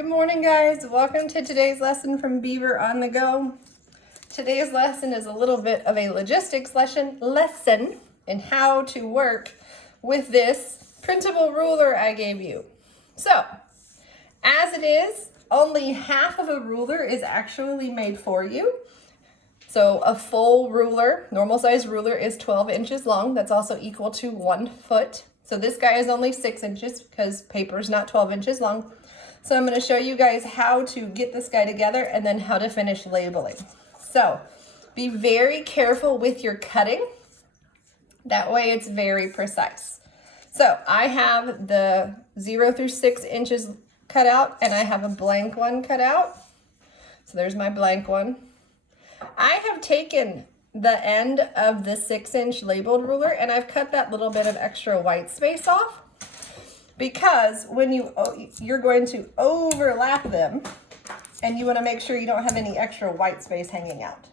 Good morning, guys. Welcome to today's lesson from Beaver on the Go. Today's lesson is a little bit of a logistics lesson in how to work with this printable ruler I gave you. So, as it is, only half of a ruler is actually made for you. So a full ruler, normal size ruler, is 12 inches long. That's also equal to 1 foot. So this guy is only 6 inches because paper is not 12 inches long. So I'm going to show you guys how to get this guy together and then how to finish labeling. So be very careful with your cutting. That way it's very precise. So I have the 0 through 6 inches cut out and I have a blank one cut out. So there's my blank one. I have taken the end of the 6-inch labeled ruler and I've cut that little bit of extra white space off because when you're going to overlap them and you want to make sure you don't have any extra white space hanging out.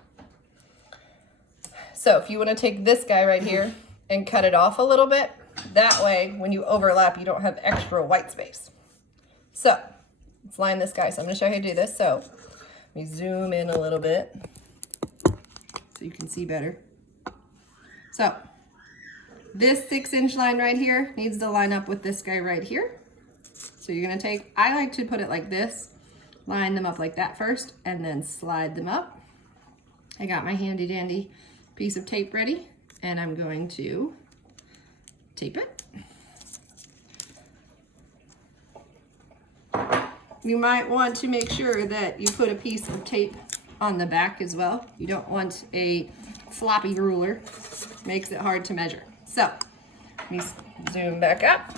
So if you want to take this guy right here and cut it off a little bit, that way when you overlap you don't have extra white space. So let's line this guy. So I'm going to show you how to do this. So let me zoom in a little bit so you can see better. So this 6-inch line right here needs to line up with this guy right here. So you're gonna take, I like to put it like this, line them up like that first, and then slide them up. I got my handy dandy piece of tape ready, and I'm going to tape it. You might want to make sure that you put a piece of tape on the back as well. You don't want a floppy ruler. Makes it hard to measure. So let me zoom back up.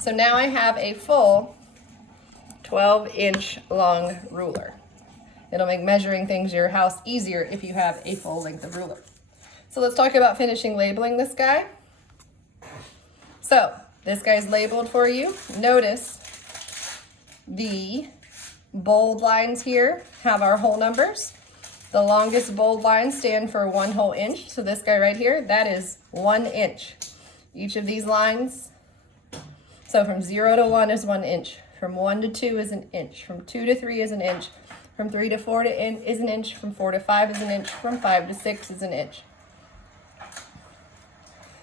So now I have a full 12-inch long ruler. It'll make measuring things in your house easier if you have a full length of ruler. So let's talk about finishing labeling this guy. So this guy's labeled for you. Notice the bold lines here have our whole numbers. The longest bold lines stand for 1 whole inch. So this guy right here, that is 1 inch. Each of these lines, so from 0 to 1 is 1 inch. From 1 to 2 is an inch. From 2 to 3 is an inch. From 3 to 4 is an inch. From 4 to 5 is an inch. From 5 to 6 is an inch.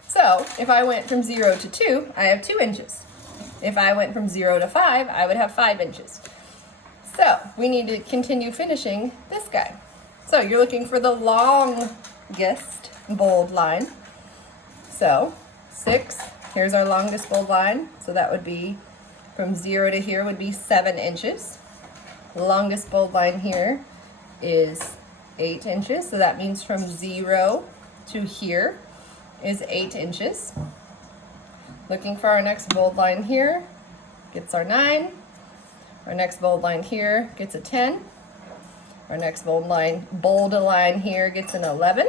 So if I went from 0 to 2, I have 2 inches. If I went from 0 to 5, I would have 5 inches. So we need to continue finishing this guy. So you're looking for the longest bold line. So 6, here's our longest bold line. So that would be from 0 to here would be 7 inches. The longest bold line here is 8 inches. So that means from 0 to here is 8 inches. Looking for our next bold line here, gets our 9. Our next bold line here gets a 10. Our next bold line here gets an 11.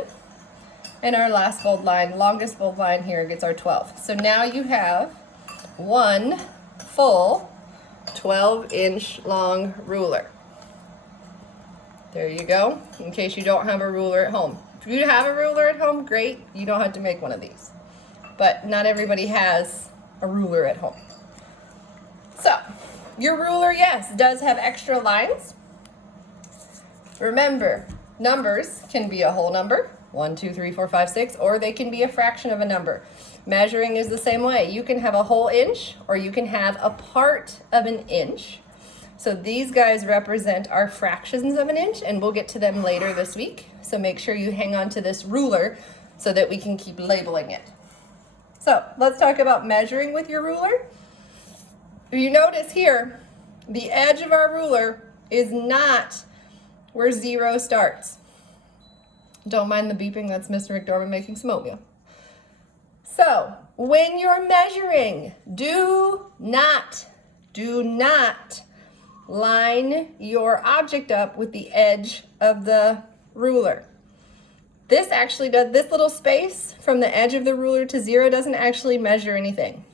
And our last bold line, longest bold line here gets our 12. So now you have one full 12-inch long ruler. There you go, in case you don't have a ruler at home. If you have a ruler at home, great, you don't have to make one of these. But not everybody has a ruler at home. So your ruler, yes, does have extra lines. Remember, numbers can be a whole number, 1, 2, 3, 4, 5, 6, or they can be a fraction of a number. Measuring is the same way. You can have a whole inch, or you can have a part of an inch. So these guys represent our fractions of an inch, and we'll get to them later this week. So make sure you hang on to this ruler so that we can keep labeling it. So let's talk about measuring with your ruler. If you notice here, the edge of our ruler is not where 0 starts. Don't mind the beeping, that's Mr. McDormand making some oatmeal. So when you're measuring, do not line your object up with the edge of the ruler. This actually does, this little space from the edge of the ruler to 0 doesn't actually measure anything.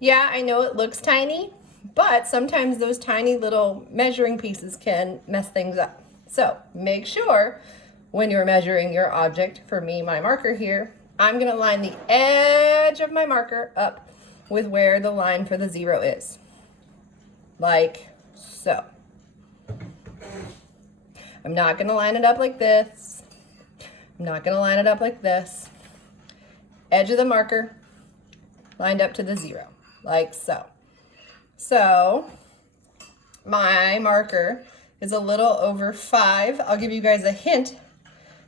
Yeah, I know it looks tiny, but sometimes those tiny little measuring pieces can mess things up. So make sure when you're measuring your object, for me, my marker here, I'm gonna line the edge of my marker up with where the line for the 0 is. like so. I'm not gonna line it up like this. I'm not gonna line it up like this. Edge of the marker lined up to the 0, like so. So my marker is a little over 5. I'll give you guys a hint.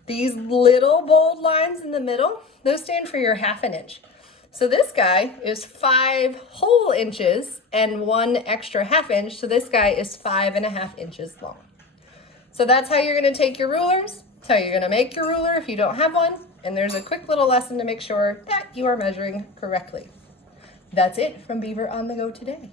These little bold lines in the middle, those stand for your 1/2 inch. So this guy is 5 whole inches and 1 extra 1/2 inch. So this guy is 5.5 inches long. So that's how you're gonna take your rulers. That's how you're gonna make your ruler if you don't have one. And there's a quick little lesson to make sure that you are measuring correctly. That's it from Beaver on the Go today.